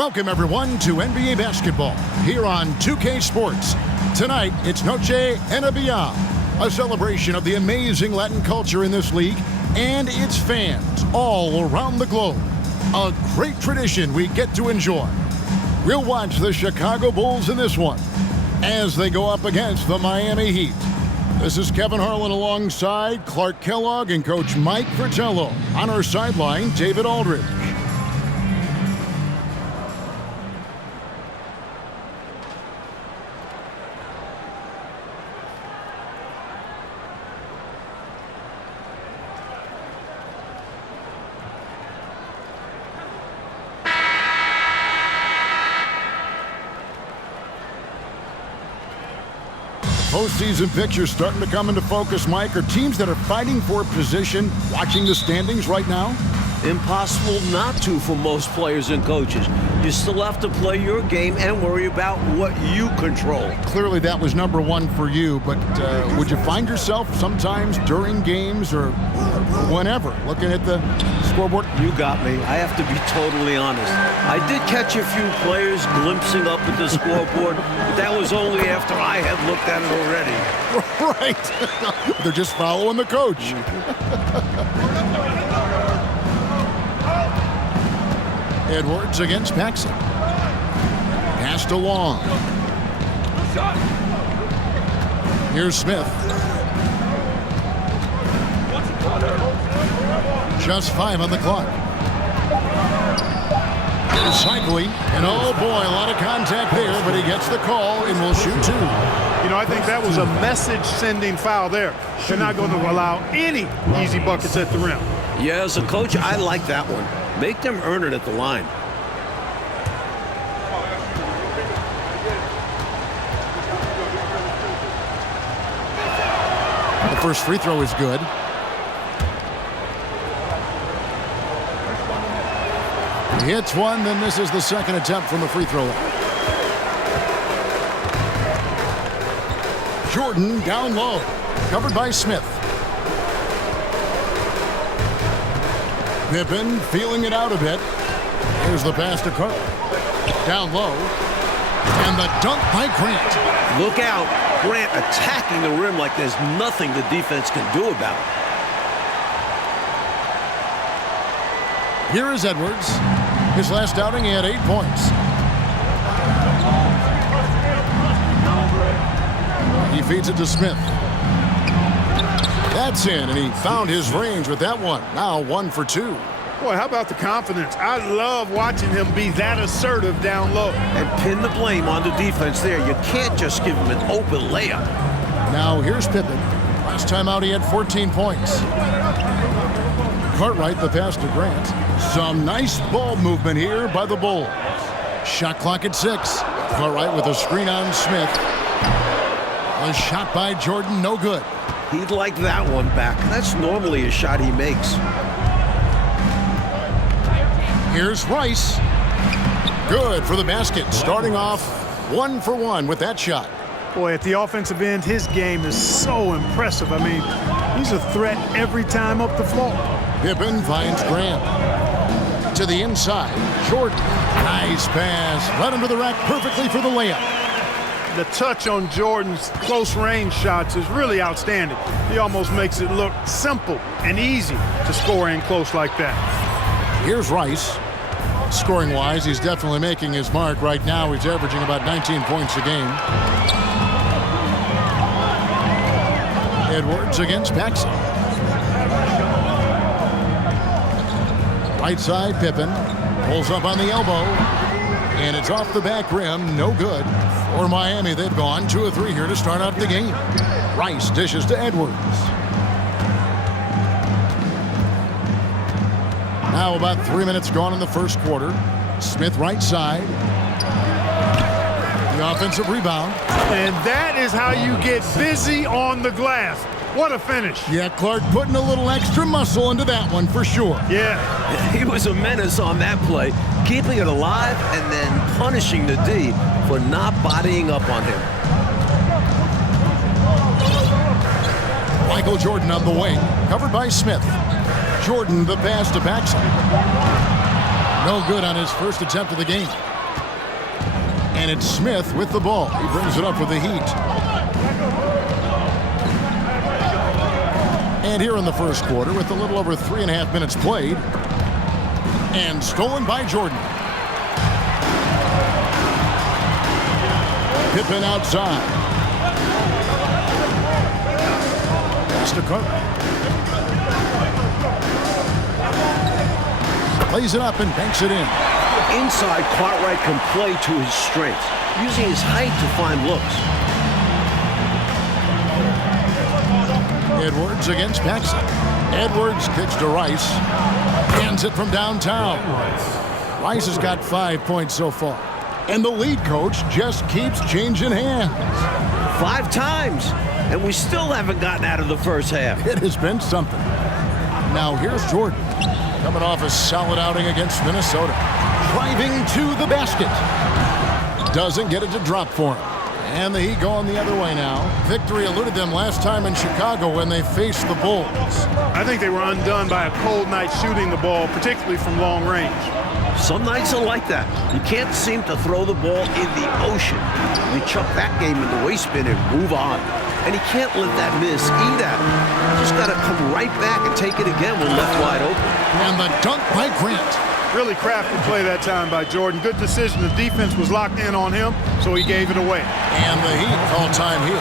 Welcome, everyone, to NBA basketball here on 2K Sports. Tonight, it's Noche NBA, a celebration of the amazing Latin culture in this league and its fans all around the globe. A great tradition we get to enjoy. We'll watch the Chicago Bulls in this one as they go up against the Miami Heat. This is Kevin Harlan alongside Clark Kellogg and Coach Mike Fratello. On our sideline, David Aldridge. Postseason pictures starting to come into focus, Mike. Are teams that are fighting for position watching the standings right now? Impossible not to for most players and coaches. You still have to play your game and worry about what you control. Clearly that was number one for you, but would you find yourself sometimes during games or whenever looking at the scoreboard? You got me. I have to be totally honest. I did catch a few players glimpsing up at the scoreboard, but that was only after I had looked at it already. Right. They're just following the coach. Edwards against Paxson. Passed along. Here's Smith. Just 5 on the clock. Here's Seikaly. And oh boy, a lot of contact there, but he gets the call and will shoot 2. You know, I think that was a message-sending foul there. They're not going to allow any easy buckets at the rim. Yeah, as a coach, I like that one. Make them earn it at the line. The first free throw is good. He hits one, then this is the second attempt from the free throw line. Jordan down low, covered by Smith. Pippen feeling it out a bit. Here's the pass to Carter. Down low. And the dunk by Grant. Look out. Grant attacking the rim like there's nothing the defense can do about it. Here is Edwards. His last outing, he had 8 points. He feeds it to Smith. That's in, and he found his range with that one. Now 1 for 2. Boy, how about the confidence? I love watching him be that assertive down low. And pin the blame on the defense there. You can't just give him an open layup. Now here's Pippen. Last time out he had 14 points. Cartwright, the pass to Grant. Some nice ball movement here by the Bulls. Shot clock at 6. Cartwright with a screen on Smith. A shot by Jordan, no good. He'd like that one back. That's normally a shot he makes. Here's Rice. Good for the basket. Starting off 1 for 1 with that shot. Boy, at the offensive end, his game is so impressive. I mean, he's a threat every time up the floor. Pippen finds Grant. To the inside. Jordan. Nice pass. Right under the rack perfectly for the layup. The touch on Jordan's close-range shots is really outstanding. He almost makes it look simple and easy to score in close like that. Here's Rice. Scoring-wise, he's definitely making his mark right now. He's averaging about 19 points a game. Edwards against Paxson. Right side, Pippen. Pulls up on the elbow. And it's off the back rim. No good. For Miami, they've gone 2 of 3 here to start out the game. Rice dishes to Edwards. Now about 3 minutes gone in the first quarter. Smith right side. The offensive rebound. And that is how you get busy on the glass. What a finish. Yeah, Clark putting a little extra muscle into that one for sure. Yeah. He was a menace on that play, keeping it alive and then punishing the D for not bodying up on him. Michael Jordan on the wing, covered by Smith. Jordan the pass to Paxson. No good on his first attempt of the game. And it's Smith with the ball. He brings it up with the Heat. And here in the first quarter, with a little over 3.5 minutes played. And stolen by Jordan. Pippen outside. Pass to Cartwright. Plays it up and banks it in. Inside, Cartwright can play to his strengths, using his height to find looks. Edwards against Paxson. Edwards kicks to Rice. Hands it from downtown. Rice has got 5 points so far. And the lead coach just keeps changing hands. 5 times, and we still haven't gotten out of the first half. It has been something. Now here's Jordan, coming off a solid outing against Minnesota. Driving to the basket. Doesn't get it to drop for him. And the Heat going the other way now. Victory eluded them last time in Chicago when they faced the Bulls. I think they were undone by a cold night shooting the ball, particularly from long range. Some nights are like that. You can't seem to throw the ball in the ocean. You chuck that game in the waste bin and move on. And he can't let that miss eat at him. Just got to come right back and take it again when left wide open. And the dunk by Grant. Really crafty play that time by Jordan. Good decision. The defense was locked in on him, so he gave it away. And the Heat call time here.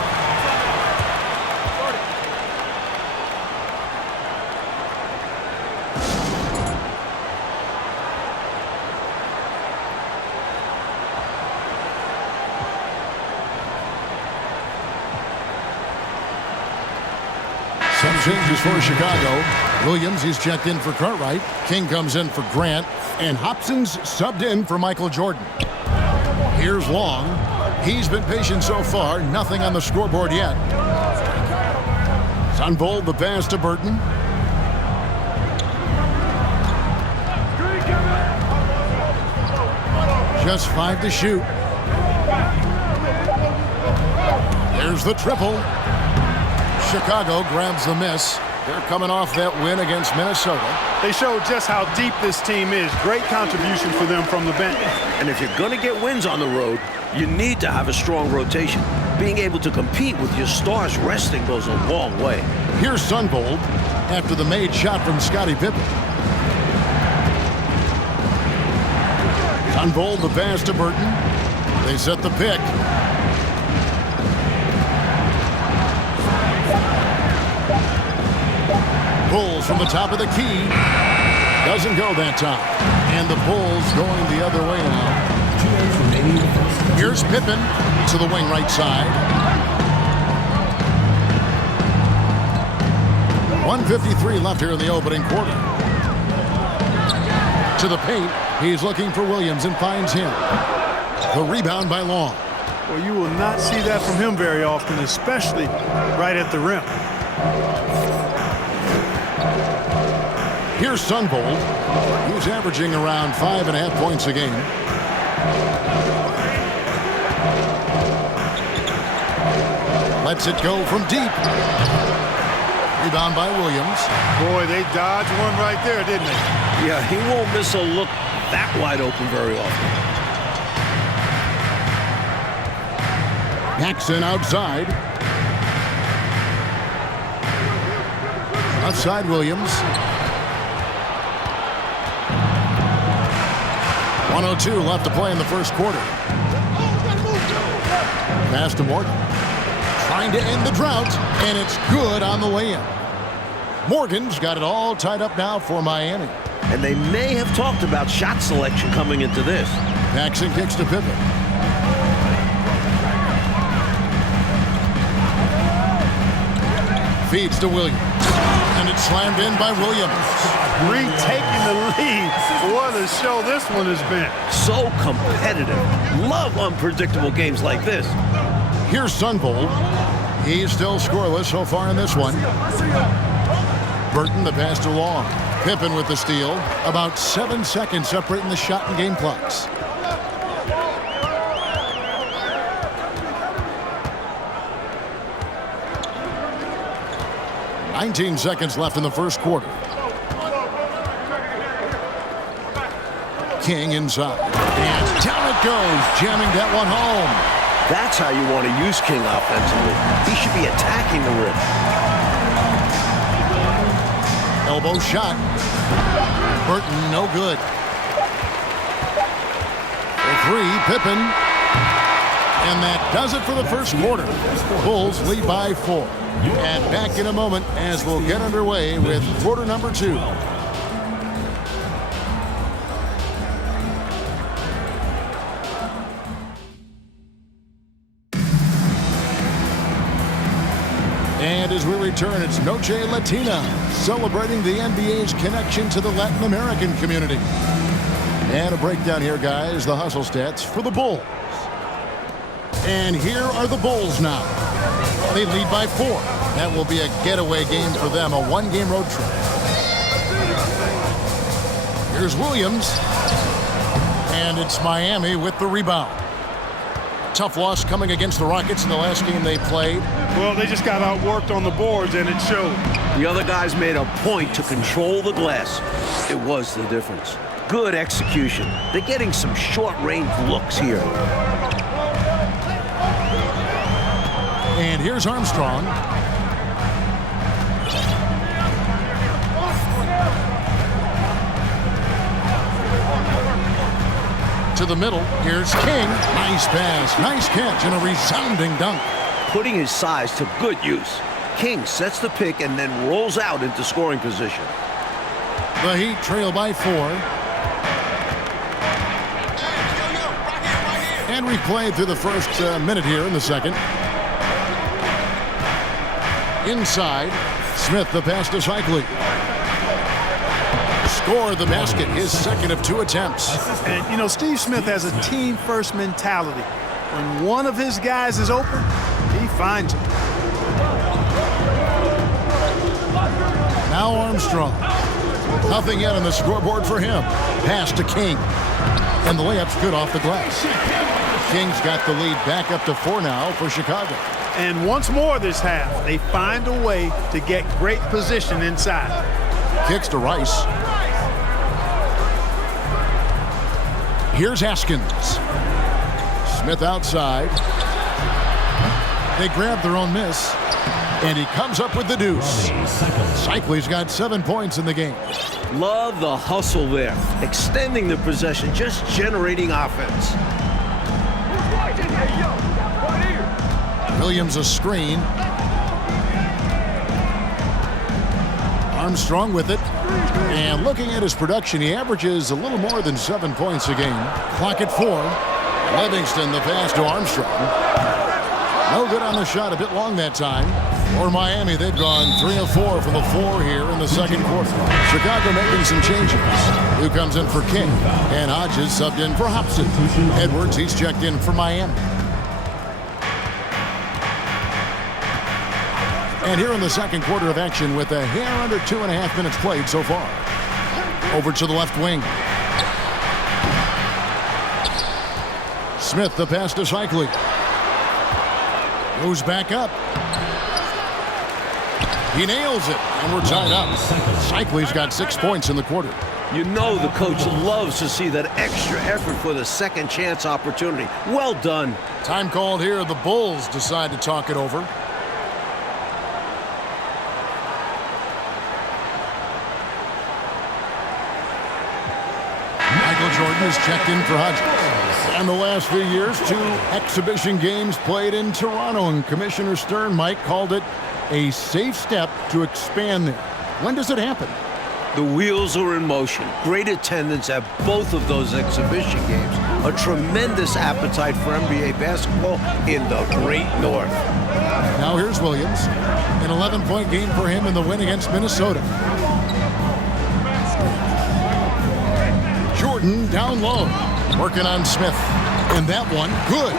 Some changes for Chicago. Williams, he's checked in for Cartwright. King comes in for Grant. And Hobson's subbed in for Michael Jordan. Here's Long. He's been patient so far. Nothing on the scoreboard yet. Sunvold the pass to Burton. Just 5 to shoot. There's the triple. Chicago grabs the miss. They're coming off that win against Minnesota. They showed just how deep this team is. Great contribution for them from the bench. And if you're going to get wins on the road, you need to have a strong rotation. Being able to compete with your stars resting goes a long way. Here's Sunvold after the made shot from Scottie Pippen. Sunvold the pass to Burton. They set the pick. Bulls from the top of the key. Doesn't go that time. And the Bulls going the other way now. Here's Pippen to the wing right side. 1:53 left here in the opening quarter. To the paint. He's looking for Williams and finds him. The rebound by Long. Well, you will not see that from him very often, especially right at the rim. Here's Sunvold. He's averaging around 5.5 points a game. Lets it go from deep. Rebound by Williams. Boy, they dodged one right there, didn't they? Yeah, he won't miss a look that wide open very often. Paxson outside. Outside Williams. 1:02 left to play in the first quarter. Pass to Morgan. Trying to end the drought, and it's good on the way in. Morgan's got it all tied up now for Miami. And they may have talked about shot selection coming into this. Paxson kicks to Pippen. Feeds to Williams. And it's slammed in by Williams. Retaking the lead. What a show this one has been. So competitive. Love unpredictable games like this. Here's Sunvold. He's still scoreless so far in this one. Burton the pass to Long. Pippen with the steal. About 7 seconds separating the shot and game clocks. "19 seconds left in the first quarter. King inside. And down it goes. jamming that one home. That's how you want to use King offensively. He should be attacking the rim. Elbow shot. Burton, no good. For three, Pippen. And that does it for the first quarter. Bulls lead by 4. And back in a moment as we'll get underway with quarter number 2. And as we return, it's Noche Latina, celebrating the NBA's connection to the Latin American community. And a breakdown here, guys, the hustle stats for the Bulls. And here are the Bulls now. They lead by 4. That will be a getaway game for them, a one-game road trip. Here's Williams. And it's Miami with the rebound. Tough loss coming against the Rockets in the last game they played. Well, they just got outworked on the boards, and it showed. The other guys made a point to control the glass. It was the difference. Good execution. They're getting some short-range looks here. And here's Armstrong. To the middle. Here's King. Nice pass. Nice catch and a resounding dunk. Putting his size to good use. King sets the pick and then rolls out into scoring position. The Heat trail by 4. And we played through the first minute here in the second. Inside, Smith, the pass to Seikaly. Score the basket, his second of 2 attempts. And, you know, Steve Smith has a team-first mentality. When one of his guys is open, he finds him. Now Armstrong. Nothing yet on the scoreboard for him. Pass to King. And the layup's good off the glass. King's got the lead back up to 4 now for Chicago. And once more this half, they find a way to get great position inside. Kicks to Rice. Here's Haskins. Smith outside. They grab their own miss. And he comes up with the deuce. Seikaly's got 7 points in the game. Love the hustle there. Extending the possession, just generating offense. Williams a screen. Armstrong with it. And looking at his production, he averages a little more than 7 points a game. Clock at 4. Livingston the pass to Armstrong. No good on the shot, a bit long that time. For Miami, they've gone 3 of 4 from the floor here in the second quarter. Chicago making some changes. Who comes in for King? And Hodges subbed in for Hobson. Edwards, he's checked in for Miami. And here in the second quarter of action with a hair under 2.5 minutes played so far. Over to the left wing. Smith, the pass to Seikaly. Goes back up. He nails it, and we're tied up. Seikaly's got 6 points in the quarter. You know the coach loves to see that extra effort for the second chance opportunity. Well done. Time called here. The Bulls decide to talk it over. Michael Jordan is checked in for Hodges. And the last few years, 2 exhibition games played in Toronto, and Commissioner Stern, Mike, called it a safe step to expand there. When does it happen? The wheels are in motion. Great attendance at both of those exhibition games. A tremendous appetite for NBA basketball in the Great North. Now here's Williams. An 11-point game for him in the win against Minnesota. Jordan down low. Working on Smith. And that one, good.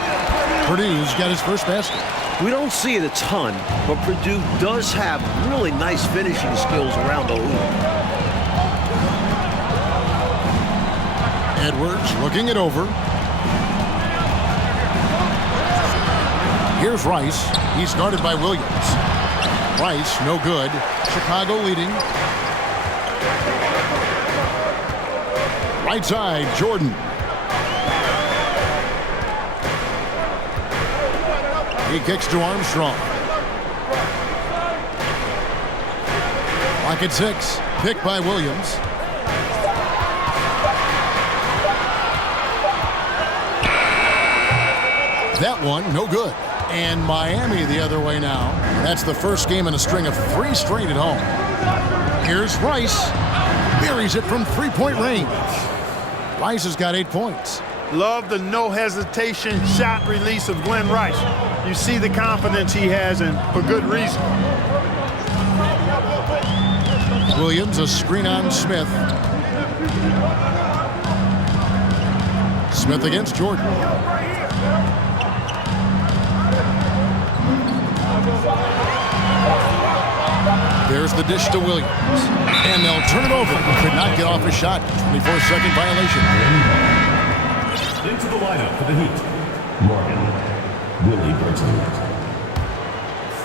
Purdue's got his first basket. We don't see it a ton, but Purdue does have really nice finishing skills around the hoop. Edwards looking it over. Here's Rice. He's guarded by Williams. Rice, no good. Chicago leading. Right side, Jordan. He kicks to Armstrong. Clock at 6. Picked by Williams. That one, no good. And Miami the other way now. That's the first game in a string of 3 straight at home. Here's Rice. Buries it from 3-point range. Rice has got 8 points. Love the no-hesitation shot release of Glen Rice. You see the confidence he has, and for good reason. Williams, a screen on Smith. Smith against Jordan. There's the dish to Williams. And they'll turn it over. Could not get off a shot. 24-second violation. Into the lineup for the Heat. Morgan. Willie breaks the Heat.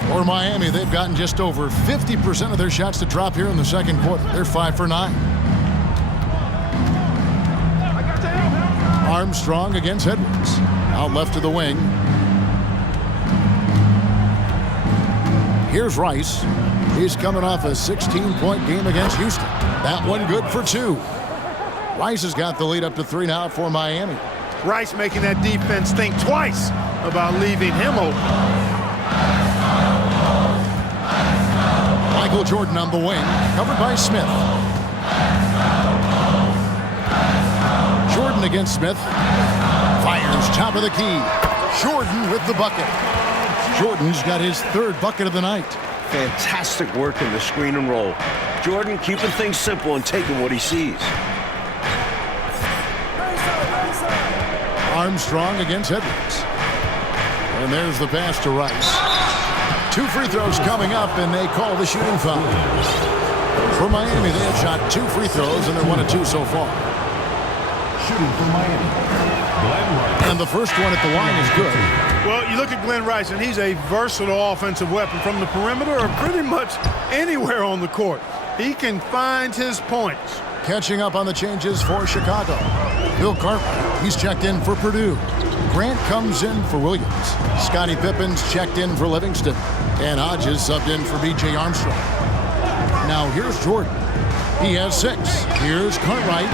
For Miami, they've gotten just over 50% of their shots to drop here in the second quarter. They're 5 for 9. Armstrong against Edwards. Out left to the wing. Here's Rice. He's coming off a 16-point game against Houston. That one good for 2. Rice has got the lead up to 3 now for Miami. Rice making that defense think twice about leaving him open. Michael Jordan on the wing, covered by Smith. Jordan against Smith. Fires top of the key. Jordan with the bucket. Jordan's got his 3rd bucket of the night. Fantastic work in the screen and roll. Jordan keeping things simple and taking what he sees. Armstrong against Edwards. And there's the pass to Rice. 2 free throws coming up, and they call the shooting foul. For Miami, they have shot 2 free throws, and they're 1 of 2 so far. Shooting for Miami. Glen Rice. And the first one at the line is good. Well, you look at Glen Rice, and he's a versatile offensive weapon from the perimeter or pretty much anywhere on the court. He can find his points. Catching up on the changes for Chicago. Bill Cartwright, he's checked in for Purdue. Grant comes in for Williams. Scottie Pippen's checked in for Livingston. And Hodges subbed in for B.J. Armstrong. Now here's Jordan. He has 6. Here's Cartwright.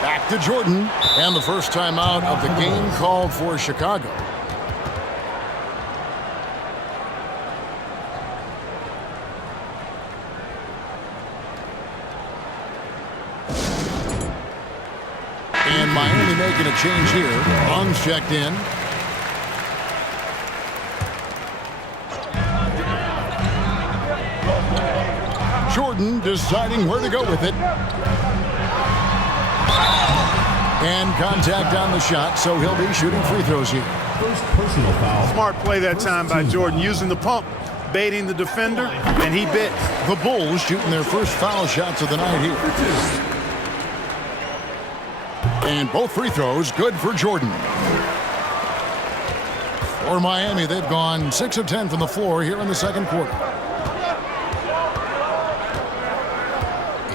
Back to Jordan. And the first timeout of the game called for Chicago. And Miami making a change here. Long's checked in. Jordan deciding where to go with it. And contact on the shot, so he'll be shooting free throws here. First personal foul. Smart play that time by Jordan, using the pump, baiting the defender, and he bit. The Bulls shooting their first foul shots of the night here. And both free throws good for Jordan. For Miami, they've gone 6 of 10 from the floor here in the second quarter.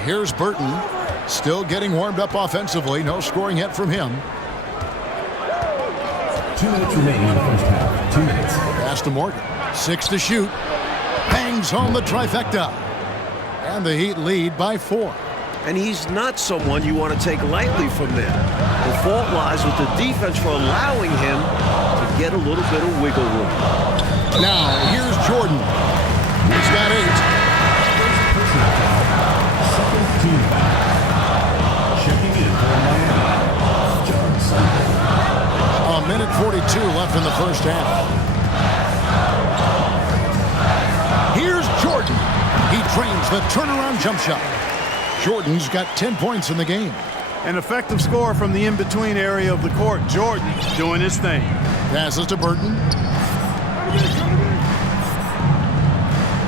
Here's Burton, still getting warmed up offensively. No scoring yet from him. 2 minutes remaining in the first half. 2 minutes. Pass to Morgan. 6 to shoot. Bangs home the trifecta. And the Heat lead by 4. And he's not someone you want to take lightly from there. The fault lies with the defense for allowing him to get a little bit of wiggle room. Now, here's Jordan. He's got 8. Personal foul. Second team foul. Checking in for Miami. Johnson. A minute 42 left in the first half. Here's Jordan. He trains the turnaround jump shot. Jordan's got 10 points in the game. An effective score from the in-between area of the court. Jordan doing his thing. Passes to Burton.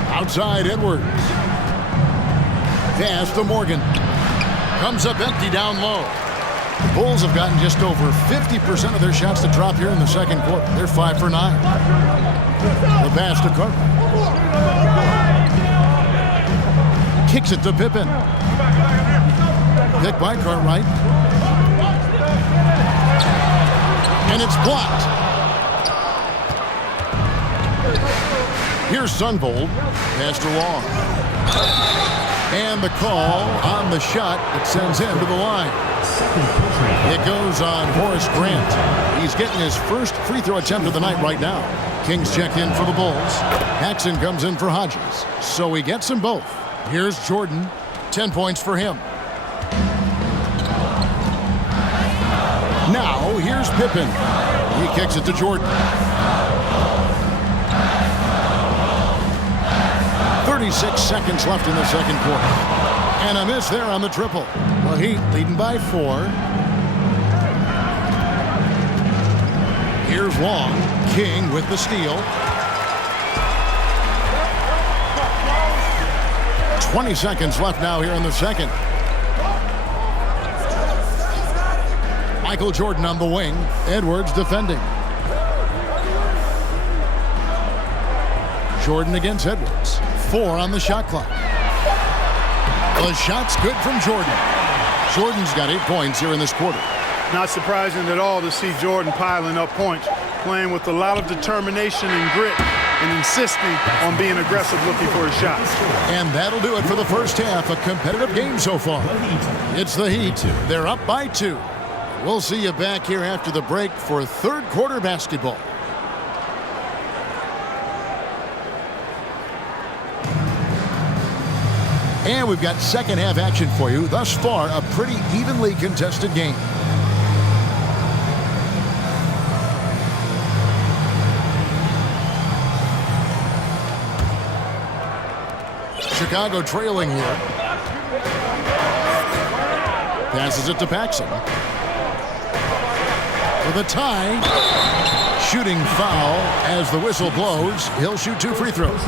Outside Edwards. Pass to Morgan. Comes up empty down low. The Bulls have gotten just over 50% of their shots to drop here in the second quarter. They're 5 for 9. The pass to Cartwright. Kicks it to Pippen. Picked by Cartwright. And it's blocked. Here's Sunvold. Pass to Long. And the call on the shot that sends him to the line. It goes on Horace Grant. He's getting his first free throw attempt of the night right now. Kings checked in for the Bulls. Paxson comes in for Hodges. So he gets them both. Here's Jordan. 10 points for him. Now, here's Pippen. He kicks it to Jordan. 36 seconds left in the second quarter. And a miss there on the triple. The Heat leading by 4. Here's Long. King with the steal. 20 seconds left now here in the second. Michael Jordan on the wing. Edwards defending. Jordan against Edwards. 4 on the shot clock. The shot's good from Jordan. Jordan's got 8 points here in this quarter. Not surprising at all to see Jordan piling up points, playing with a lot of determination and grit and insisting on being aggressive looking for his shots. And that'll do it for the first half. A competitive game so far. It's the Heat. They're up by 2. We'll see you back here after the break for third quarter basketball. And we've got second half action for you. Thus far, a pretty evenly contested game. Chicago trailing here. Passes it to Paxson. For the tie. Shooting foul as the whistle blows. He'll shoot 2 free throws.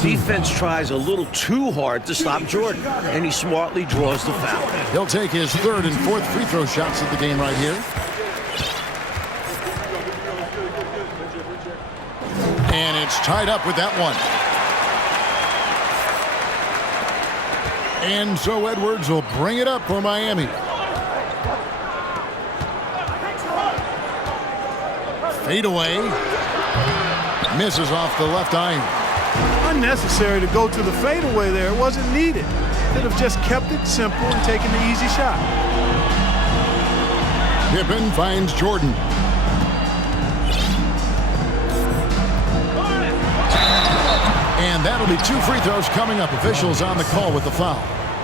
Defense tries a little too hard to stop Jordan, and he smartly draws the foul. He'll take his 3rd and 4th free throw shots of the game right here. And it's tied up with that one. And so Edwards will bring it up for Miami. Fade away. Misses off the left iron. Unnecessary to go to the fadeaway there. It wasn't needed. Could have just kept it simple and taken the easy shot. Pippen finds Jordan. And that'll be 2 free throws coming up. Officials on the call with the foul.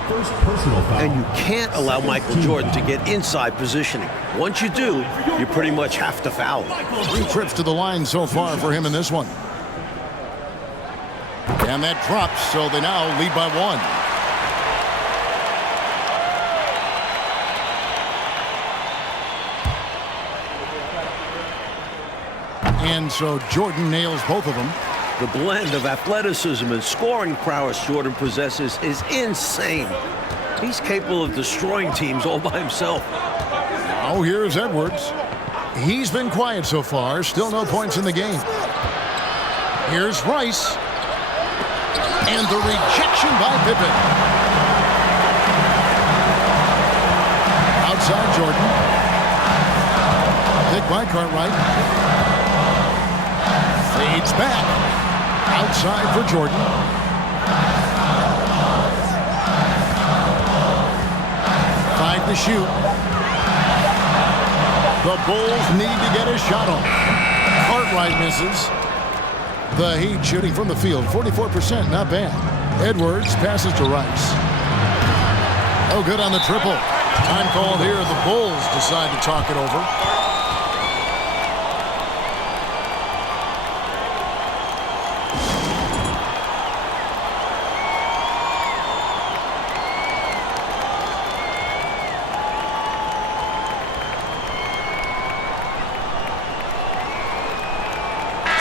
First personal foul. And you can't allow Michael Jordan to get inside positioning. Once you do, you pretty much have to foul him. 3 trips to the line so far for him in this one. And that drops, so they now lead by 1. And so Jordan nails both of them. The blend of athleticism and scoring prowess Jordan possesses is insane. He's capable of destroying teams all by himself. Now here's Edwards. He's been quiet so far. Still no points in the game. Here's Rice. And the rejection by Pippen. Outside Jordan. Pick by Cartwright. Fades back. Outside for Jordan. Five to shoot. The Bulls need to get a shot on. Cartwright misses. The Heat shooting from the field, 44%, not bad. Edwards passes to Rice. Oh, good on the triple. Time called here. The Bulls decide to talk it over.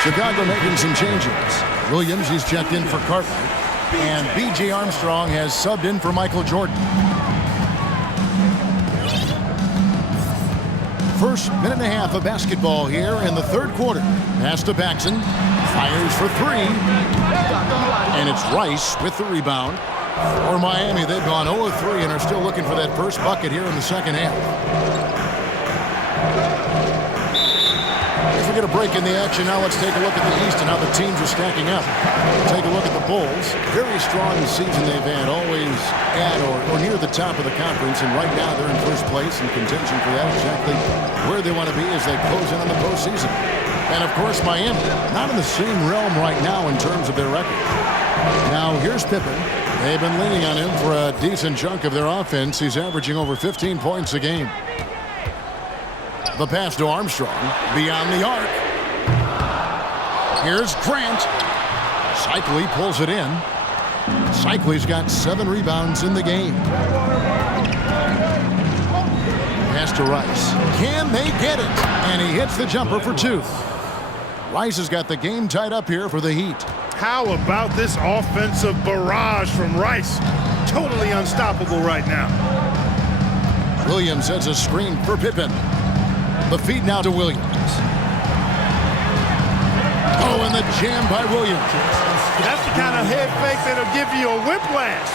Chicago making some changes. Williams, he's checked in for Cartwright. And B.J. Armstrong has subbed in for Michael Jordan. First minute and a half of basketball here in the third quarter. Pass to Paxson. Fires for 3. And it's Rice with the rebound. For Miami, they've gone 0-3 and are still looking for that first bucket here in the second half. get a break in the action. Now let's take a look at the East and how the teams are stacking up. Take a look at the Bulls. Very strong season they've had, always at or near the top of the conference, and right now they're in first place in contention for that, exactly where they want to be as they close in on the postseason. And of course, Miami, not in the same realm right now in terms of their record. Now here's Pippen. They've been leaning on him for a decent chunk of their offense. He's averaging over 15 points a game. The pass to Armstrong, beyond the arc. Here's Grant. Seikaly pulls it in. Seikaly's got 7 rebounds in the game. Pass to Rice. Can they get it? And he hits the jumper for 2. Rice has got the game tied up here for the Heat. How about this offensive barrage from Rice? Totally unstoppable right now. Williams sets a screen for Pippen. The feed now to Williams. Oh, and the jam by Williams. That's the kind of head fake that'll give you a whiplash.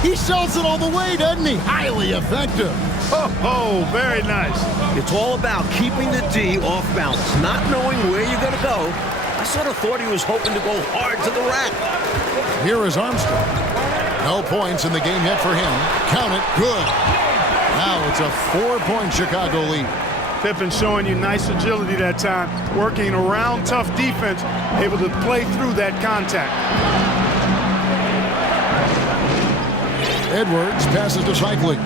He sells it all the way, doesn't he? Highly effective. Oh, very nice. It's all about keeping the D off balance, not knowing where you're going to go. I sort of thought he was hoping to go hard to the rack. Here is Armstrong. No points in the game yet for him. Count it. Good. Now it's a 4-point Chicago lead. Pippen showing you nice agility that time, working around tough defense, able to play through that contact. Edwards passes to Seikaly.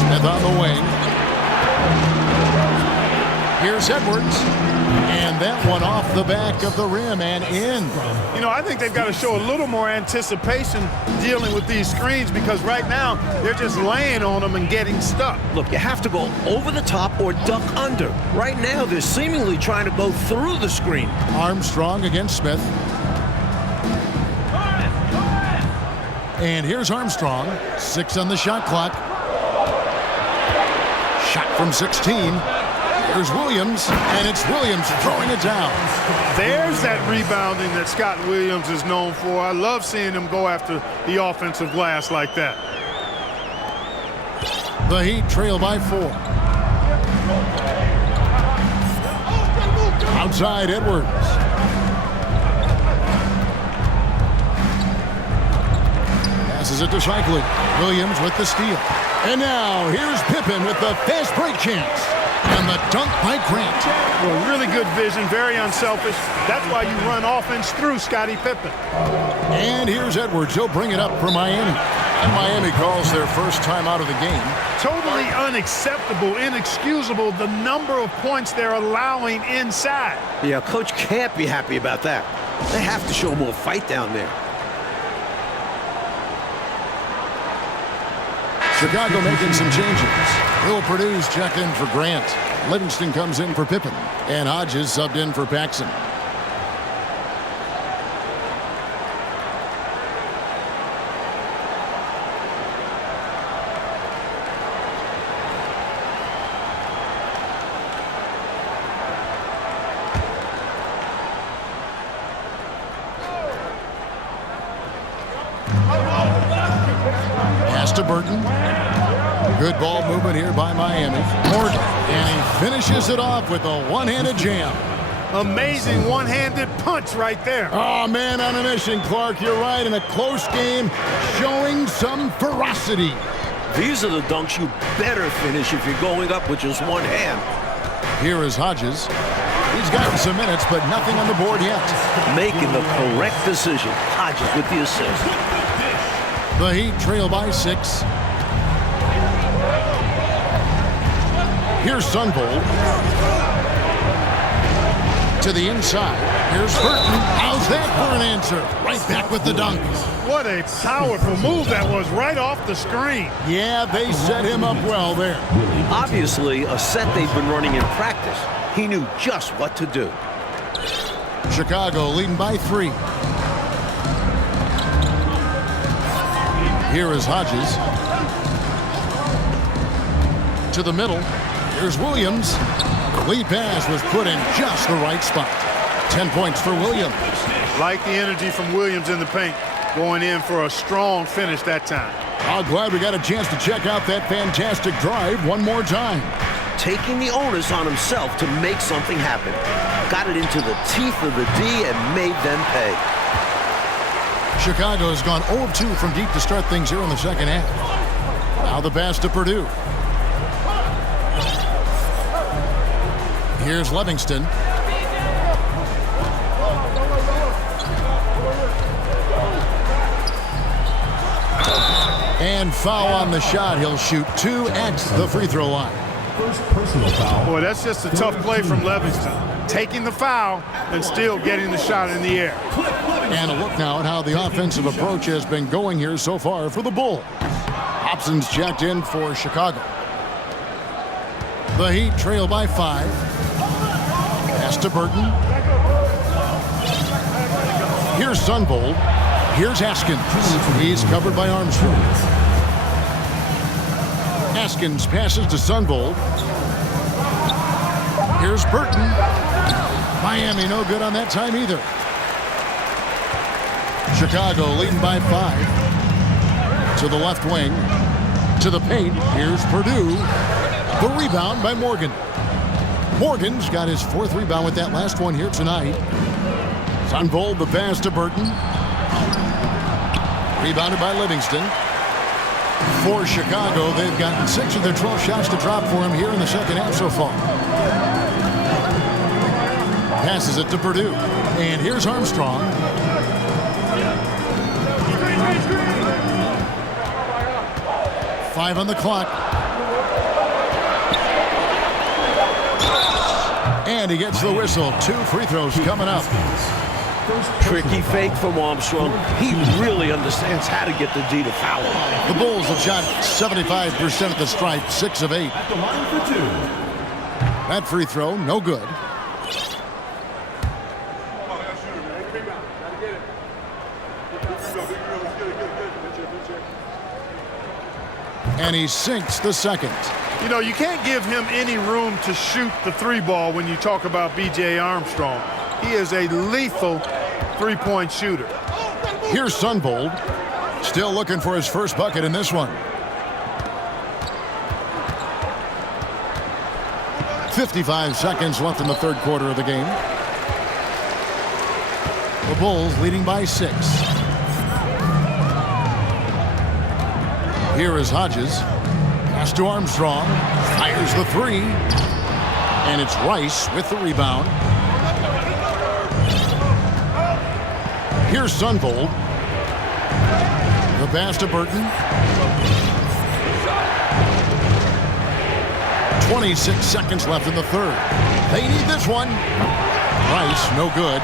Smith on the wing. Here's Edwards. And that one off the back of the rim and in. You know, I think they've got to show a little more anticipation dealing with these screens, because right now they're just laying on them and getting stuck. Look, you have to go over the top or duck under. Right now, they're seemingly trying to go through the screen. Armstrong against Smith. And here's Armstrong. 6 on the shot clock. Shot from 16. There's Williams, and it's Williams throwing it down. There's that rebounding that Scott Williams is known for. I love seeing him go after the offensive glass like that. The Heat trail by 4. Outside Edwards. Passes it to Seikaly. Williams with the steal. And now here's Pippen with the fast break chance. And the dunk by Grant. Well, really good vision, very unselfish. That's why you run offense through Scottie Pippen. And here's Edwards. He'll bring it up for Miami. And Miami calls their first time out of the game. Totally unacceptable, inexcusable, the number of points they're allowing inside. Yeah, coach can't be happy about that. They have to show more fight down there. Chicago making some changes. Will Purdue's checked in for Grant. Livingston comes in for Pippen. And Hodges subbed in for Paxson. Pass to Burton. Good ball movement here by Miami. Morgan, and he finishes it off with a one-handed jam. Amazing one-handed punch right there. Oh, man on a mission, Clark. You're right. In a close game, showing some ferocity. These are the dunks you better finish if you're going up with just one hand. Here is Hodges. He's gotten some minutes, but nothing on the board yet. Making the correct decision. Hodges with the assist. The Heat trail by 6. Here's Sunvold. To the inside. Here's Burton. How's that for an answer? Right back with the dunk. What a powerful move that was, right off the screen. Yeah, they set him up well there. Obviously, a set they've been running in practice. He knew just what to do. Chicago leading by 3. Here is Hodges. To the middle. Here's Williams. The lead pass was put in just the right spot. 10 points for Williams. Like the energy from Williams in the paint. Going in for a strong finish that time. I'm glad we got a chance to check out that fantastic drive one more time. taking the onus on himself to make something happen. Got it into the teeth of the D and made them pay. Chicago has gone 0 of 2 from deep to start things here in the second half. Now the pass to Purdue. Here's Livingston. And foul on the shot. He'll shoot 2 at the free throw line. First personal foul. Boy, that's just a tough play from Livingston. Taking the foul and still getting the shot in the air. And a look now at how the offensive approach has been going here so far for the Bulls. Hobson's checked in for Chicago. The Heat trail by 5. Pass to Burton. Here's Sunvold. Here's Haskins. He's covered by Armstrong. Haskins passes to Sunvold. Here's Burton. Miami no good on that time either. Chicago leading by 5. To the left wing. To the paint. Here's Purdue. The rebound by Morgan. Morgan's got his 4th rebound with that last one here tonight. Sunvold the pass to Burton. Rebounded by Livingston. For Chicago, they've gotten 6 of their 12 shots to drop for him here in the second half so far. Passes it to Purdue. And here's Armstrong. Five on the clock. And he gets the whistle. 2 free throws coming up. Tricky fake from Armstrong. He really understands how to get the D to foul him. The Bulls have shot 75% at the stripe, 6 of 8. At the line for 2. That free throw, no good. And he sinks the second. You know, you can't give him any room to shoot the 3 ball when you talk about B.J. Armstrong. He is a lethal 3-point shooter. Here's Sunvold. Still looking for his first bucket in this one. 55 seconds left in the third quarter of the game. The Bulls leading by 6. Here is Hodges. Pass to Armstrong. Fires the 3. And it's Rice with the rebound. Here's Sunvold. The pass to Burton. 26 seconds left in the third. They need this one. Rice, no good.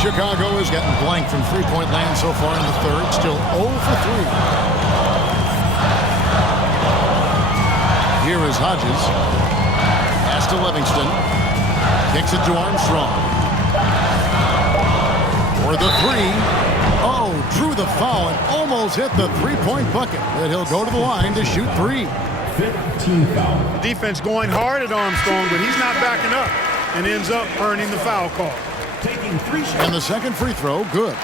Chicago has gotten blank from 3-point land so far in the third. Still 0 for 3. Here is Hodges. Pass to Livingston. Kicks it to Armstrong. For the 3. Oh, drew the foul and almost hit the 3-point bucket. But he'll go to the line to shoot 3. 15 foul. Defense going hard at Armstrong, but he's not backing up and ends up earning the foul call. Taking 3 shots. And the second free throw, good.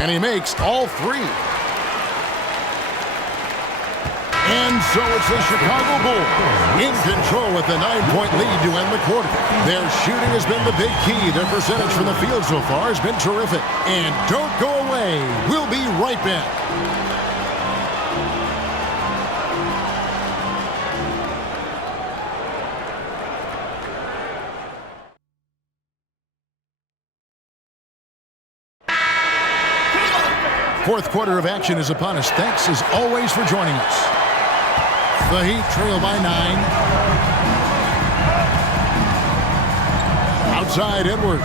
And he makes all 3. And so it's the Chicago Bulls in control with the 9-point lead to end the quarter. Their shooting has been the big key. Their percentage from the field so far has been terrific. And don't go away. We'll be right back. Fourth quarter of action is upon us. Thanks as always for joining us. The Heat trail by 9. Outside Edwards.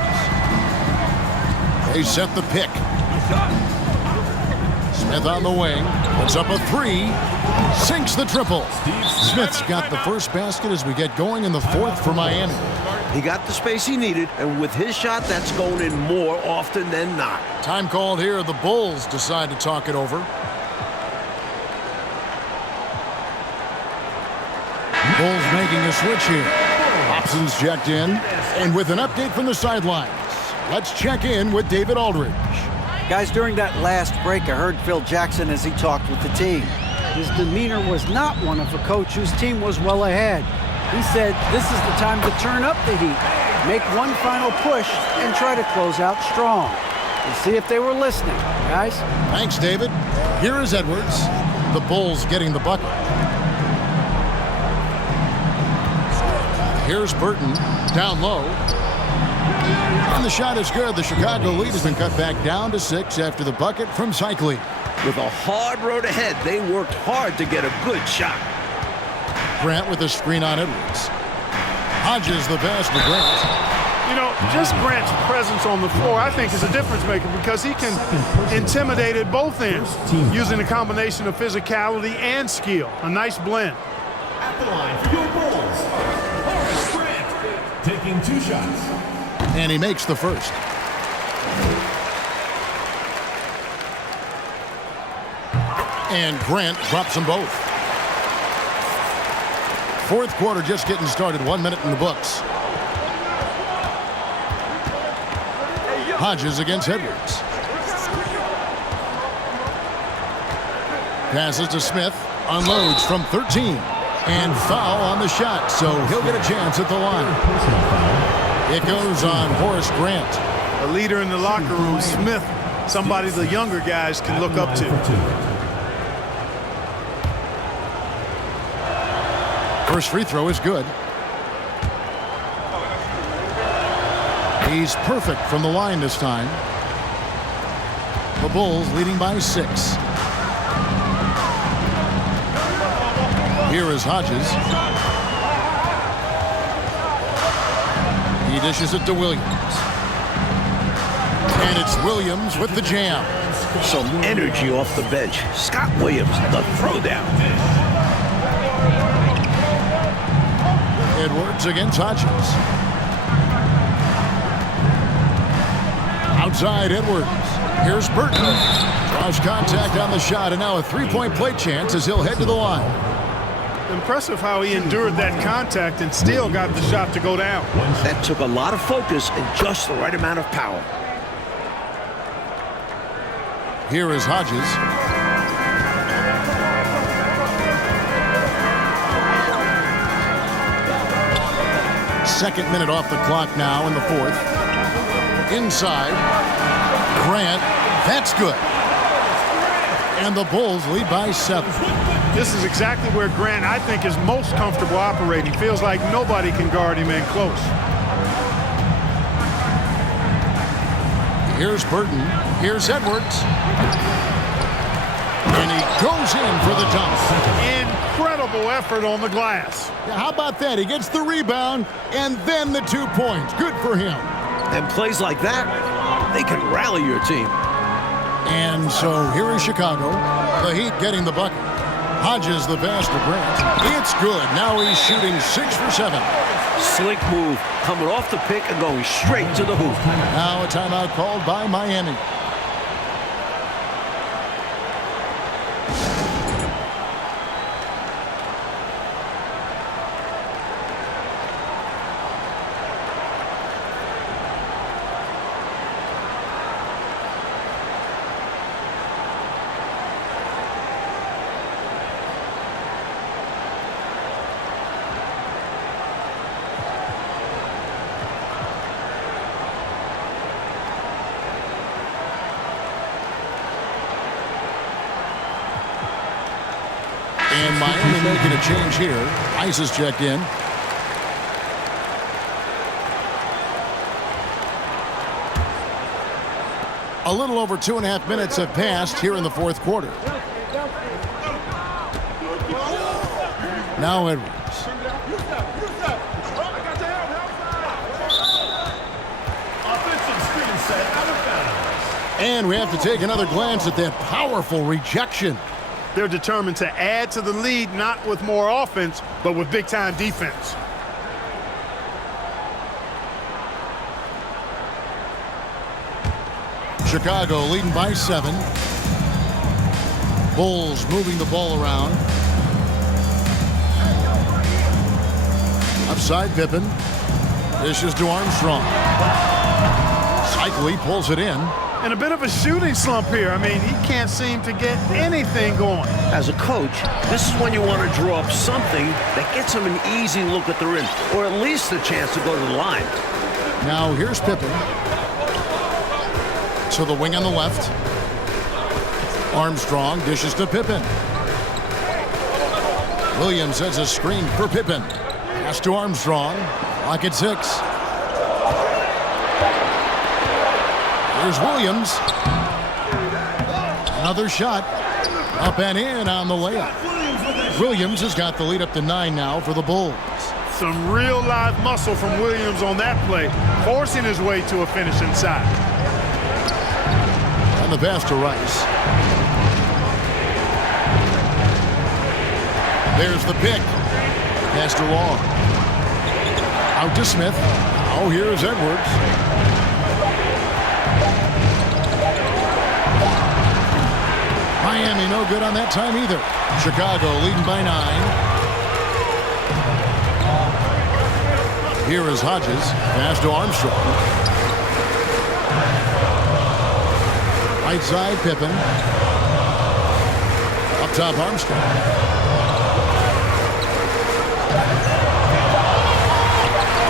They set the pick. Smith on the wing. Puts up a 3. Sinks the triple. Smith's got the first basket as we get going in the fourth for Miami. He got the space he needed, and with his shot, that's going in more often than not. Time called here. The Bulls decide to talk it over. Bulls making a switch here. Hobson's checked in. And with an update from the sidelines, let's check in with David Aldridge. Guys, during that last break, I heard Phil Jackson as he talked with the team. His demeanor was not one of a coach whose team was well ahead. He said this is the time to turn up the heat, make one final push, and try to close out strong. We'll see if they were listening, guys. Thanks, David. Here is Edwards. The Bulls getting the bucket. Here's Burton, down low. And the shot is good. The Chicago lead has been cut back down to 6 after the bucket from Seikaly. With a hard road ahead, they worked hard to get a good shot. Grant with a screen on Edwards. Hodges the pass to Grant. You know, just Grant's presence on the floor, I think, is a difference maker because he can intimidate at both ends using a combination of physicality and skill. A nice blend. At the line for your Bulls, Horace Grant, taking 2 shots. And he makes the first. And Grant drops them both. Fourth quarter just getting started. 1 minute in the books. Hodges against Edwards. Passes to Smith. Unloads from 13. And foul on the shot, so he'll get a chance at the line. It goes on Horace Grant. A leader in the locker room, Smith, somebody the younger guys can look up to. First free throw is good. He's perfect from the line this time. The Bulls leading by 6. Here is Hodges. He dishes it to Williams. And it's Williams with the jam. Some energy off the bench. Scott Williams, the throwdown. Edwards against Hodges. Outside Edwards. Here's Burton. Draws contact on the shot, and now a three-point play chance as he'll head to the line. Impressive how he endured that contact and still got the shot to go down. That took a lot of focus and just the right amount of power. Here is Hodges. Second minute off the clock now in the fourth. Inside. Grant. That's good. And the Bulls lead by 7. This is exactly where Grant, I think, is most comfortable operating. Feels like nobody can guard him in close. Here's Burton. Here's Edwards. And he goes in for the dunk. Incredible effort on the glass. Yeah, how about that? He gets the rebound and then the 2 points. Good for him. And plays like that, they can rally your team. And so here is Chicago. The Heat getting the bucket. Hodges the pass to Grant. It's good. Now he's shooting 6 for 7. Slick move, coming off the pick and going straight to the hoop. Now a timeout called by Miami. And Miami making a change here. Ice is checked in. A little over 2.5 minutes have passed here in the fourth quarter. Now Edwards. And we have to take another glance at that powerful rejection. They're determined to add to the lead, not with more offense, but with big-time defense. Chicago leading by 7. Bulls moving the ball around. Upside Pippen. This is to Armstrong. Seikaly pulls it in. in a bit of a shooting slump here. I mean, he can't seem to get anything going. As a coach, this is when you want to draw up something that gets him an easy look at the rim, or at least a chance to go to the line. Now here's Pippen. To the wing on the left. Armstrong dishes to Pippen. Williams has a screen for Pippen. Pass to Armstrong. Clock at 6. Here's Williams. Another shot. Up and in on the layup. Williams has got the lead up to 9 now for the Bulls. Some real live muscle from Williams on that play, forcing his way to a finish inside. And the pass to Rice. There's the pick. Pass to Long. Out to Smith. Oh, here's Edwards. Miami no good on that time either. Chicago leading by 9. Here is Hodges. Pass to Armstrong. Right side, Pippen. Up top, Armstrong.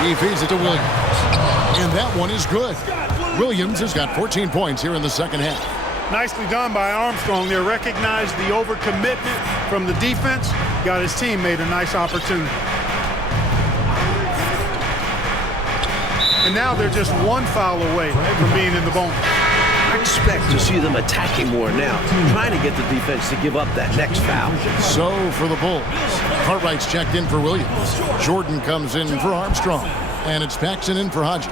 He feeds it to Williams. And that one is good. Williams has got 14 points here in the second half. Nicely done by Armstrong there. Recognized the overcommitment from the defense. Got his teammate a nice opportunity. And now they're just one foul away from being in the bonus. I expect to see them attacking more now, trying to get the defense to give up that next foul. So for the Bulls, Cartwright's checked in for Williams. Jordan comes in for Armstrong. And it's Paxson in for Hodges.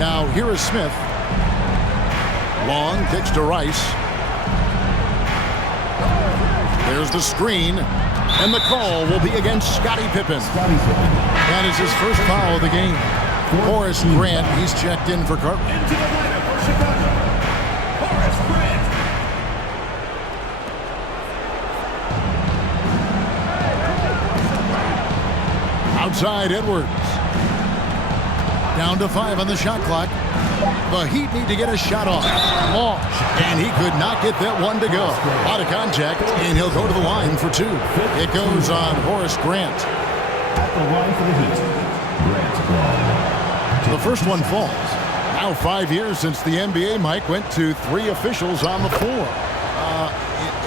Now here is Smith. Long kicks to Rice. There's the screen. And the call will be against Scottie Pippen. That is his first foul of the game. Horace Grant, he's checked in for Cartwright. Into the lineup for Chicago, Horace Grant. Outside Edwards. Down to 5 on the shot clock. The Heat need to get a shot off. Long. And he could not get that one to go. Out of contact, and he'll go to the line for 2. It goes on Horace Grant. At the line for the Heat, Grant. The first one falls. Now 5 years since the NBA, Mike, went to 3 officials on the floor.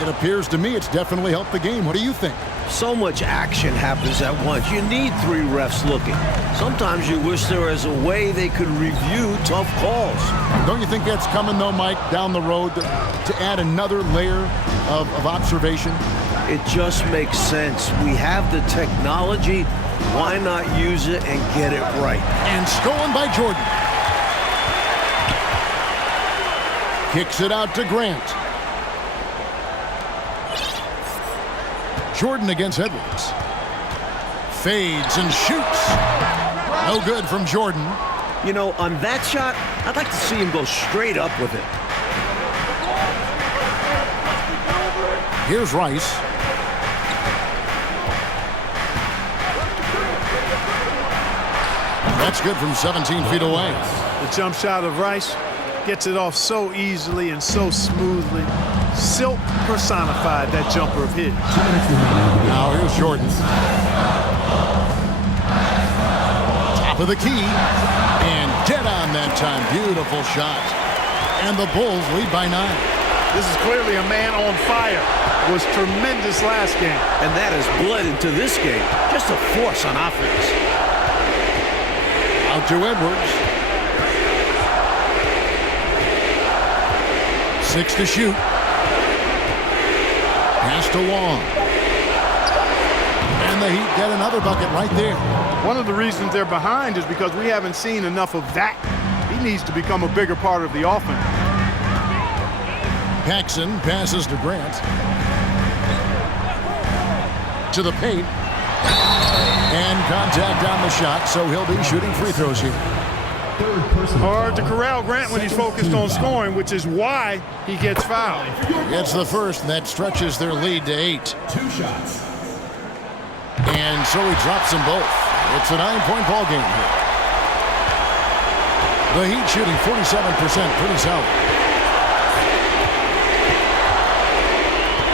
It appears to me it's definitely helped the game. What do you think? So much action happens at once. You need 3 refs looking. Sometimes you wish there was a way they could review tough calls. Don't you think that's coming, though, Mike, down the road to add another layer of observation? It just makes sense. We have the technology. Why not use it and get it right? And stolen by Jordan. Kicks it out to Grant. Jordan against Edwards. Fades and shoots. No good from Jordan. You know, on that shot, I'd like to see him go straight up with it. Here's Rice. That's good from 17 feet away. The jump shot of Rice gets it off so easily and so smoothly. Silk personified that jumper of his. Now here's Jordan. Top of the key. And dead on that time. Beautiful shot. And the Bulls lead by 9. This is clearly a man on fire. Was tremendous last game. And that has bled into this game. Just a force on offense. Out to Edwards. 6 to shoot. Pass to Long. And the Heat get another bucket right there. One of the reasons they're behind is because we haven't seen enough of that. He needs to become a bigger part of the offense. Paxson passes to Grant. To the paint. And contact on the shot, so he'll be shooting free throws here. Hard to corral Grant when he's focused on scoring, which is why he gets fouled. Gets the first, and that stretches their lead to 8. 2 shots. And so he drops them both. It's a 9-point ball game here. The Heat shooting 47%, pretty solid.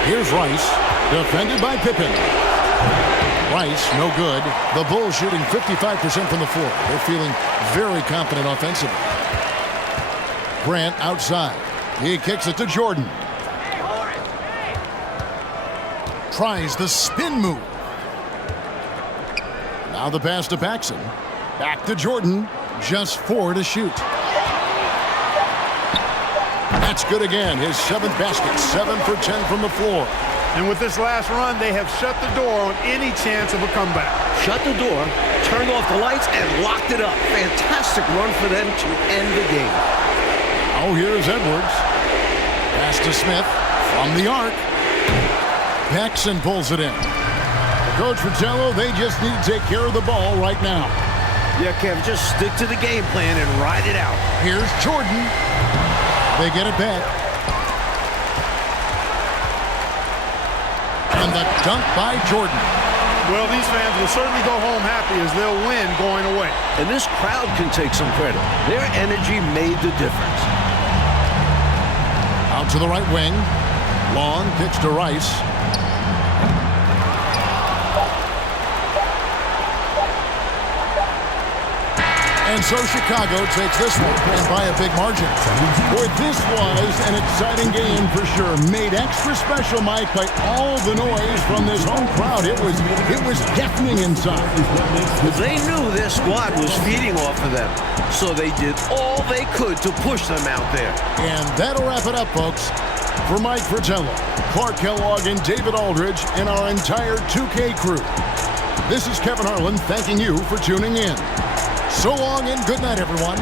Here's Rice, defended by Pippen. Rice, no good. The Bulls shooting 55% from the floor. They're feeling very confident offensively. Grant outside. He kicks it to Jordan. Tries the spin move. Now the pass to Paxson. Back to Jordan. Just 4 to shoot. That's good again. His 7th basket. 7 for 10 from the floor. And with this last run, they have shut the door on any chance of a comeback. Shut the door, turned off the lights, and locked it up. Fantastic run for them to end the game. Oh, here's Edwards. Pass to Smith from the arc. Paxson pulls it in. Coach Fratello, they just need to take care of the ball right now. Yeah, Kev, just stick to the game plan and ride it out. Here's Jordan. They get it back. And the dunk by Jordan. Well, these fans will certainly go home happy as they'll win going away. And this crowd can take some credit. Their energy made the difference. Out to the right wing. Long pitch to Rice. And so Chicago takes this one, and by a big margin. Boy, this was an exciting game for sure. Made extra special, Mike, by all the noise from this home crowd. It was deafening inside. They knew their squad was feeding off of them, so they did all they could to push them out there. And that'll wrap it up, folks. For Mike Fratello, Clark Kellogg, and David Aldridge, and our entire 2K crew, this is Kevin Harlan thanking you for tuning in. So long and good night, everyone.